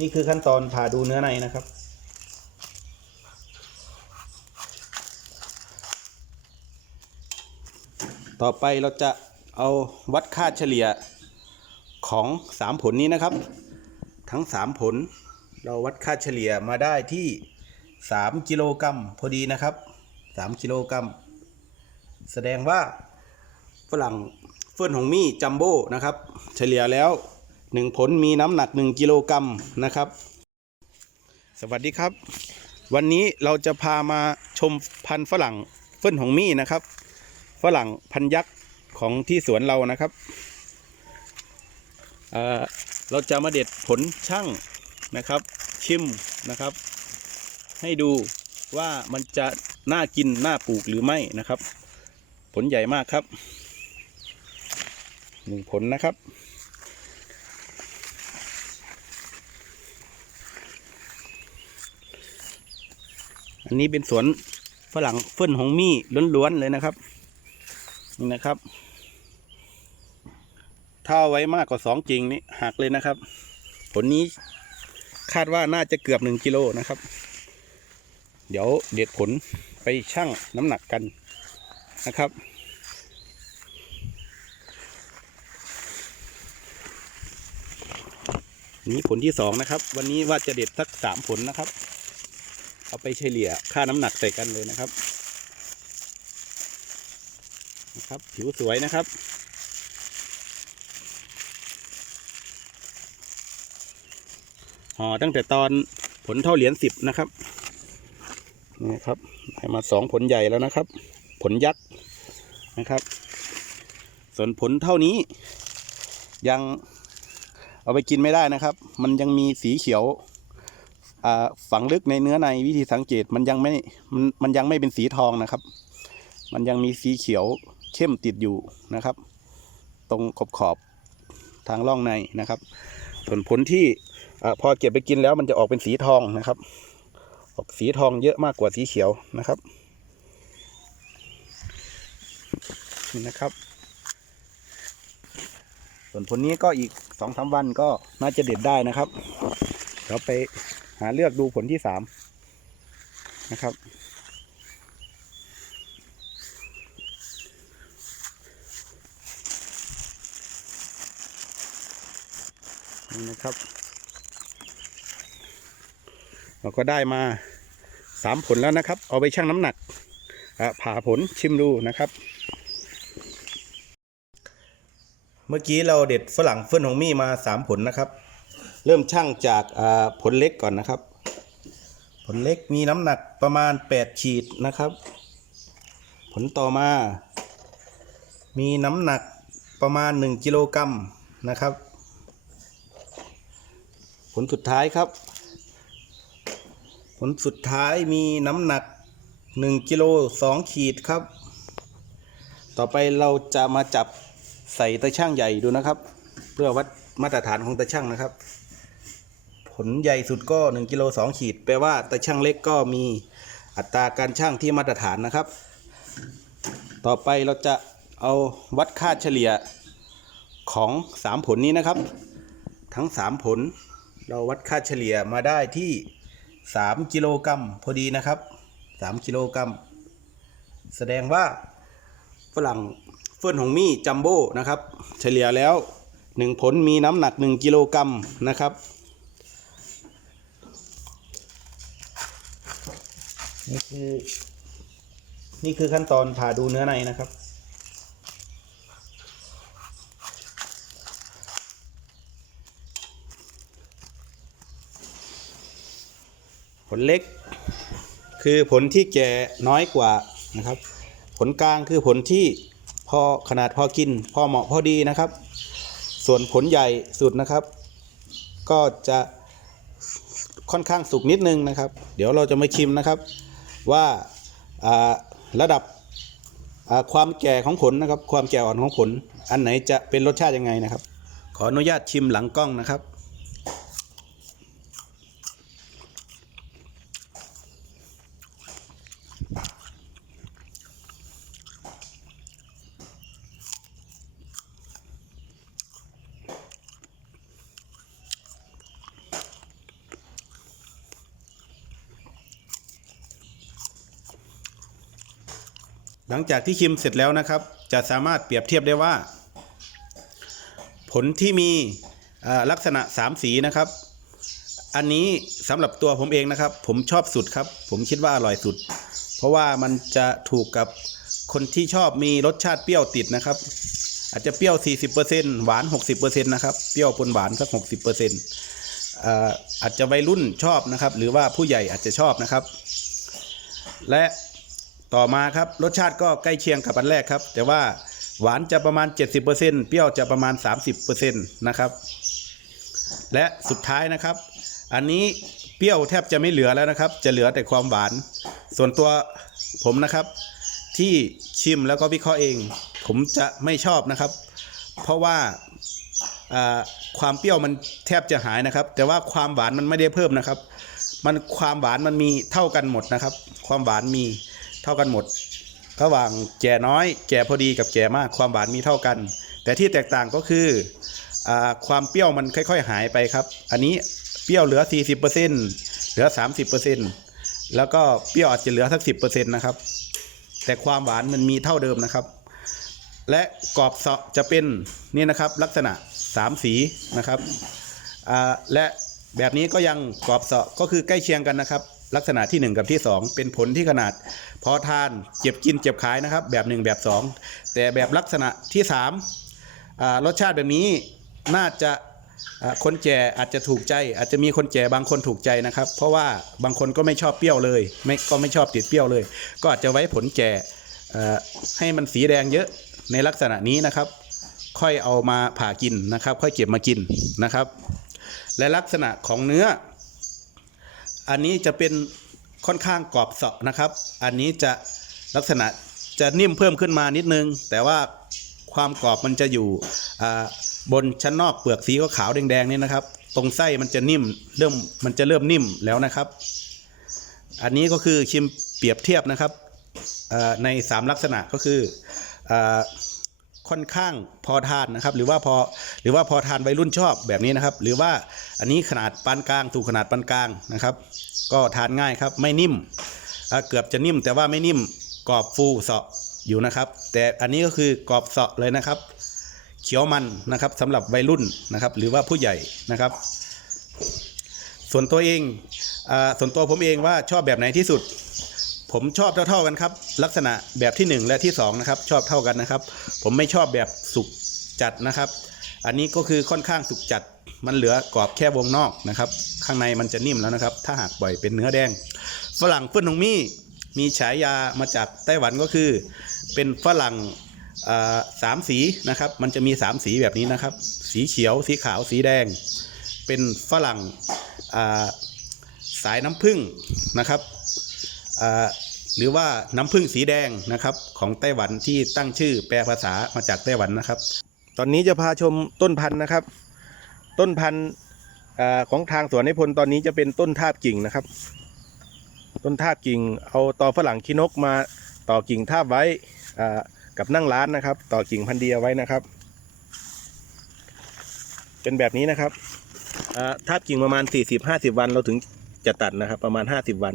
นี่คือขั้นตอนผ่าดูเนื้อในนะครับ ต่อไปเราจะเอาวัดค่าเฉลี่ยของ 3 ผลนี้นะครับ ทั้ง 3 ผลเราวัดค่าเฉลี่ยมาได้ที่ 3 กิโลกรัมพอดีนะครับ 3 กิโลกรัม แสดงว่าฝรั่งเฟิร์นหงมี่จัมโบ้นะครับ เฉลี่ยแล้ว 1ผลมีน้ำหนัก 1 กิโลกรัมนะครับ สวัสดีครับ วันนี้เราจะพามาชมพันธุ์ฝรั่งเฟิร์นหงมี่นะครับ ฝรั่งพันยักษ์ของที่สวนเรานะครับเเราจะมาเด็ดผลช่างนะครับ ชิมนะครับ ให้ดูว่ามันจะน่ากินน่าปลูกหรือไม่นะครับ ผลใหญ่มากครับหนึ่งผลนะครับ อันนี้เป็นสวนฝรั่งเฟิ่นหงมี่ล้วนๆเลยนะครับนี่นะครับ ถ้าเอาไว้มากกว่าสองกิ่งนี่หักเลยนะครับ ผลนี้คาดว่าน่าจะเกือบหนึ่งกิโลนะครับ เดี๋ยวเด็ดผลไปชั่งน้ำหนักกันนะครับ นี่ผลที่สองนะครับ วันนี้ว่าจะเด็ดสักสามผลนะครับ เอาไปเฉลี่ยค่าน้ำหนักใส่กันเลยนะครับนะครับผิวสวยนะครับ ห่อตั้งแต่ตอนผลเท่าเหรียญสิบนะครับนี่ครับให้มาสองผลใหญ่แล้วนะครับ ผลยักษ์นะครับ ส่วนผลเท่านี้ ยังเอาไปกินไม่ได้นะครับ มันยังมีสีเขียว ฝังลึกในเนื้อในวิธีสังเกตมันยังไม่มันมันยังไม่เป็นสีทองนะครับ มันยังมีสีเขียวเข้มติดอยู่นะครับ ตรงขอบขอบทางร่องในนะครับ ส่วนผลที่อพอเก็บไปกินแล้วมันจะออกเป็นสีทองนะครับ ออกสีทองเยอะมากกว่าสีเขียวนะครับนี่นะครับ ส่วนผลนี้ก็อีกสองสามวันก็น่าจะเด็ดได้นะครับเราไป หาเลือกดูผลที่สามนะครับ นี่นะครับ เราก็ได้มาสามผลแล้วนะครับ เอาไปชั่งน้ำหนักผ่าผลชิมดูนะครับ เมื่อกี้เราเด็ดฝรั่งเฟิ่นหงมี่มาสามผลนะครับ เริ่มชั่งจากผลเล็กก่อนนะครับ ผลเล็กมีน้ำหนักประมาณ 8 ขีดนะครับ ผลต่อมา มีน้ำหนักประมาณ 1 กิโลกรัมนะครับ ผลสุดท้ายครับ ผลสุดท้ายมีน้ำหนัก 1 กิโล 2 ขีดครับ ต่อไปเราจะมาจับใส่ตะช่างใหญ่ดูนะครับ เพื่อวัดมาตรฐานของตะช่างนะครับ ผลใหญ่สุดก็1กิโล2ขีด แปลว่าตะช่างเล็กก็มีอัตราการช่างที่มาตรฐานนะครับ ต่อไปเราจะเอาวัดค่าเฉลี่ยของ 3 ผลนี้นะครับ ทั้ง 3 ผล เราวัดค่าเฉลี่ยมาได้ที่ 3 กิโลกรัมพอดีนะครับ 3 กิโลกรัม แสดงว่าฝรั่งเฟิร์นหงมี่จัมโบ้นะครับ เฉลี่ยแล้ว 1 ผลมีน้ำหนัก 1 กิโลกรัมนะครับ นี่คือ นี่คือขั้นตอนผ่าดูเนื้อในนะครับ ผลเล็ก คือผลที่แก่น้อยกว่านะครับ ผลกลางคือผลที่พอขนาดพอกิน พอเหมาะพอดีนะครับ ส่วนผลใหญ่สุดนะครับ ก็จะค่อนข้างสุกนิดนึงนะครับ เดี๋ยวเราจะมาชิมนะครับ ว่าระดับความแก่ของผลนะครับ ความแก่อ่อนของผล อันไหนจะเป็นรสชาติยังไงนะครับ ขออนุญาตชิมหลังกล้องนะครับ หลังจากที่ชิมเสร็จแล้วนะครับ จะสามารถเปรียบเทียบได้ว่า ผลที่มีลักษณะ 3 สีนะครับ อันนี้สำหรับตัวผมเองนะครับ ผมชอบสุดครับ ผมคิดว่าอร่อยสุด เพราะว่ามันจะถูกกับคนที่ชอบมีรสชาติเปรี้ยวติดนะครับ อาจจะเปรี้ยว 40%หวาน 60%นะครับ เปรี้ยวปนหวานสัก 60%เอ่ออาจจะวัยรุ่นชอบนะครับ หรือว่าผู้ใหญ่อาจจะชอบนะครับ และ ต่อมาครับรสชาติก็ใกล้เคียงกับอันแรกครับ แต่ว่าหวานจะประมาณ 70%เปรี้ยวจะประมาณ 30%นะครับ และสุดท้ายนะครับ อันนี้เปรี้ยวแทบจะไม่เหลือแล้วนะครับ จะเหลือแต่ความหวาน ส่วนตัวผมนะครับ ที่ชิมแล้วก็วิเคราะห์เอง ผมจะไม่ชอบนะครับ เพราะว่าความเปรี้ยวมันแทบจะหายนะครับ แต่ว่าความหวานมันไม่ได้เพิ่มนะครับ มันความหวานมันมีเท่ากันหมดนะครับ ความหวานมี ท่ากันหมด ระหว่างแก่น้อย แก่พอดีกับแก่มาก ความหวานมีเท่ากัน แต่ที่แตกต่างก็คืออความเปรี้ยวมันค่อย ๆ หายไปครับ อันนี้เปรี้ยวเหลือ 40%เหลือ 30%แล้วก็เปรี้ยวอาจจะเหลือสัก 10%นะครับ แต่ความหวานมันมีเท่าเดิมนะครับ และกรอบเสาะจะเป็นนี่นะครับลักษณะ 3 สีนะครับและแบบนี้ก็ยังกรอบเสาะก็คือใกล้เคียงกันนะครับ ลักษณะที่ 1 กับที่ 2 เป็นผลที่ขนาด พอทานเก็บกินเก็บขายนะครับ แบบ 1 แบบ 2 แต่แบบลักษณะที่3ารสชาติแบบนี้น่าจะคนแก่อาจจะถูกใจ อาจจะมีคนแก่บางคนถูกใจนะครับ เพราะว่าบางคนก็ไม่ชอบเปรี้ยวเลย ไม่ก็ไม่ชอบติดเปรี้ยวเลย ก็อาจจะไว้ผลแก่ให้มันสีแดงเยอะในลักษณะนี้นะครับ ค่อยเอามาผ่ากินนะครับ ค่อยเก็บมากินนะครับ และลักษณะของเนื้อ อันนี้จะเป็นค่อนข้างกรอบเสาะนะครับ อันนี้จะลักษณะจะนิ่มเพิ่มขึ้นมานิดนึง แต่ว่าความกรอบมันจะอยู่บนชั้นนอกเปลือกสีขาวแดงๆนี่นะครับ ตรงไส้มันจะนิ่มเริ่มมันจะเริ่มนิ่มแล้วนะครับ อันนี้ก็คือชิมเปรียบเทียบนะครับใน 3 ลักษณะก็คืออค่อนข้างพอทานนะครับ หรือว่าพอหรือว่าพอทานวัยรุ่นชอบแบบนี้นะครับ หรือว่า อันนี้ขนาดปานกลางถูกขนาดปานกลางนะครับ ก็ทานง่ายครับไม่นิ่มเกือบจะนิ่มแต่ว่าไม่นิ่มกรอบฟูเสาะอยู่นะครับ แต่อันนี้ก็คือกรอบเสาะเลยนะครับ เขียวมันนะครับสำหรับวัยรุ่นนะครับ หรือว่าผู้ใหญ่นะครับ ส่วนตัวเองอาส่วนตัวผมเองว่าชอบแบบไหนที่สุด ผมชอบเท่าๆกันครับ ลักษณะแบบที่ 1 และที่2นะครับชอบเท่ากันนะครับ ผมไม่ชอบแบบสุกจัดนะครับ อันนี้ก็คือค่อนข้างสุกจัด มันเหลือกรอบแค่วงนอกนะครับ ข้างในมันจะนิ่มแล้วนะครับ ถ้าหากปล่อยเป็นเนื้อแดง ฝรั่งเฟื่อนหงมี่มีฉายามาจากไต้หวันก็คือ เป็นฝรั่งสามสีนะครับ มันจะมี 3 สีแบบนี้นะครับ สีเขียว สีขาว สีแดง เป็นฝรั่งาสายน้ำผึ้งนะครับหรือว่าน้ำผึ้งสีแดงนะครับของไต้หวันที่ตั้งชื่อแปลภาษามาจากไต้หวันนะครับ ตอนนี้จะพาชมต้นพันธุ์นะครับ ต้นพันธุ์ของทางสวนนิพนธ์ตอนนี้จะเป็นต้นทาบกิ่งนะครับ ต้นทาบกิ่งเอาตอฝรั่งขี้นกมาต่อกิ่งทาบไว้กับนั่งร้านนะครับ ต่อกิ่งพันธุ์เดียวไว้นะครับ เป็นแบบนี้นะครับอ่าทาบกิ่งประมาณ 40-50 วันเราถึงจะตัดนะครับประมาณ 50 วัน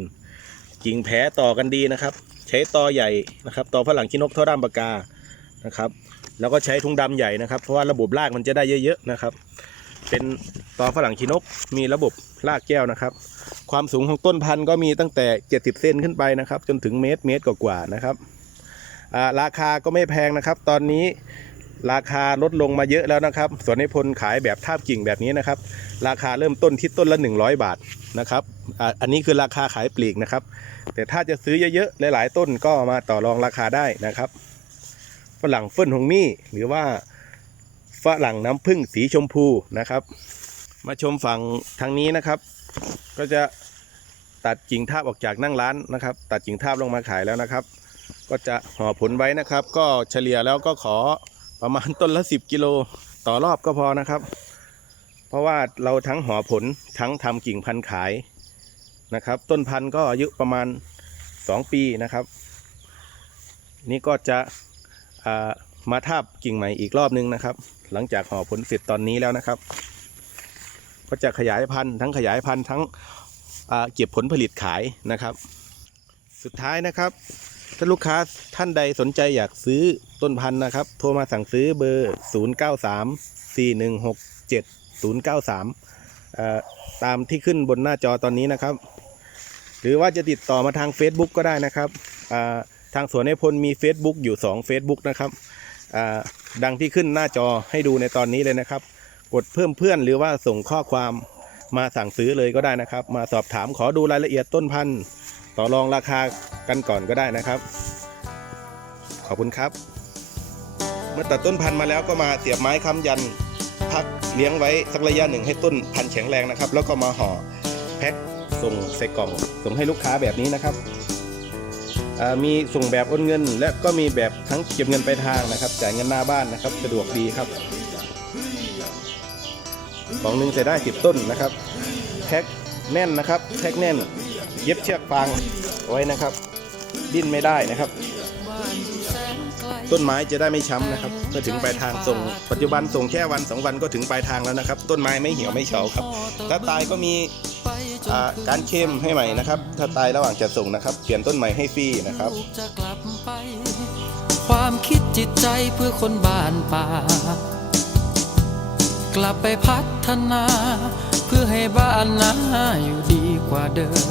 กิ่งแผลต่อกันดีนะครับ ใช้ตอใหญ่นะครับตอฝรั่งขี้นกเท่าด้ามปากกานะครับ แล้วก็ใช้ทุงดำใหญ่นะครับ เพราะว่าระบบรากมันจะได้เยอะๆนะครับ เป็นตอฝรั่งขี้นกมีระบบรากแก้วนะครับ ความสูงของต้นพันธุ์ก็มีตั้งแต่ 70 เซนขึ้นไปนะครับ จนถึงเมตรเมตรกว่าๆนะครับราคาก็ไม่แพงนะครับ ตอนนี้ราคาลดลงมาเยอะแล้วนะครับสวนในพลขายแบบทาบกิ่งแบบนี้นะครับ ราคาเริ่มต้นที่ต้นละ 100 บาทนะครับอ,อันนี้คือราคาขายปลีกนะครับ แต่ถ้าจะซื้อเยอะๆหลาย ๆ ต้นก็มาต่อรองราคาได้นะครับฝรั่งเฟิ่นหงมี่หรือว่า ฝรั่งน้ำผึ้งสีชมพูนะครับ มาชมฝั่งทางนี้นะครับ ก็จะตัดกิ่งทาบออกจากนั่งร้านนะครับ ตัดกิ่งทาบลงมาขายแล้วนะครับ ก็จะห่อผลไว้นะครับ ก็เฉลี่ยแล้วก็ขอประมาณต้นละ 10 กิโลต่อรอบก็พอนะครับ เพราะว่าเราทั้งห่อผลทั้งทำกิ่งพันธุ์ขายนะครับ ต้นพันธุ์ก็อายุประมาณ 2 ปีนะครับ นี่ก็จะอ่า มาทาบกิ่งใหม่อีกรอบนึงนะครับ หลังจากห่อผลเสร็จตอนนี้แล้วนะครับ ก็จะขยายพันธุ์ทั้งขยายพันธุ์ทั้งเก็บผลผลิตขายนะครับ สุดท้ายนะครับ ถ้าลูกค้าท่านใดสนใจอยากซื้อต้นพันธุ์นะครับ โทรมาสั่งซื้อเบอร์ 0 9 3 4 1 6 7 0 9 3อ่าตามที่ขึ้นบนหน้าจอตอนนี้นะครับ หรือว่าจะติดต่อมาทาง Facebook ก็ได้นะครับทางสวนในพลมี Facebook อยู่ 2 Facebook นะครับ ดังที่ขึ้นหน้าจอให้ดูในตอนนี้เลยนะครับ กดเพิ่มเพื่อนหรือว่าส่งข้อความมาสั่งซื้อเลยก็ได้นะครับ มาสอบถามขอดูรายละเอียดต้นพันธุ์ต่อรองราคากันก่อนก็ได้นะครับ ขอบคุณครับ เมื่อตัดต้นพันธุ์มาแล้วก็มาเสียบไม้ค้ำยันพักเลี้ยงไว้สักระยะหนึ่งให้ต้นพันธุ์แข็งแรงนะครับ แล้วก็มาห่อแพ็คส่งใส่กล่องส่งให้ลูกค้าแบบนี้นะครับ มีส่งแบบโอนเงิน และก็มีแบบทั้งเก็บเงินไปลายทางนะครับ จ่ายเงินหน้าบ้านนะครับ สะดวกดีครับกล่องหนึ่งใส่ได้สิบต้นนะครับ แพ็คแน่นนะครับ แพ็คแน่น เย็บเชือกฟางไว้นะครับ ดิ้นไม่ได้นะครับ ต้นไม้จะได้ไม่ช้ำนะครับเมื่อถึงปลายทางส่ง ปัจจุบันส่งแค่วันสองวันก็ถึงปลายทางแล้วนะครับ ต้นไม้ไม่เหี่ยวไม่เฉาครับ ถ้าตายก็มี การเค็มให้ใหม่นะครับ ถ้าตายระหว่างจะส่งนะครับ เปลี่ยนต้นใหม่ให้ฟรีนะครับจะกลับไปความคิดจิตใจเพื่อคนบ้านป่า กลับไปพัฒนา เพื่อให้บ้านนาอยู่ดีกว่าเดิม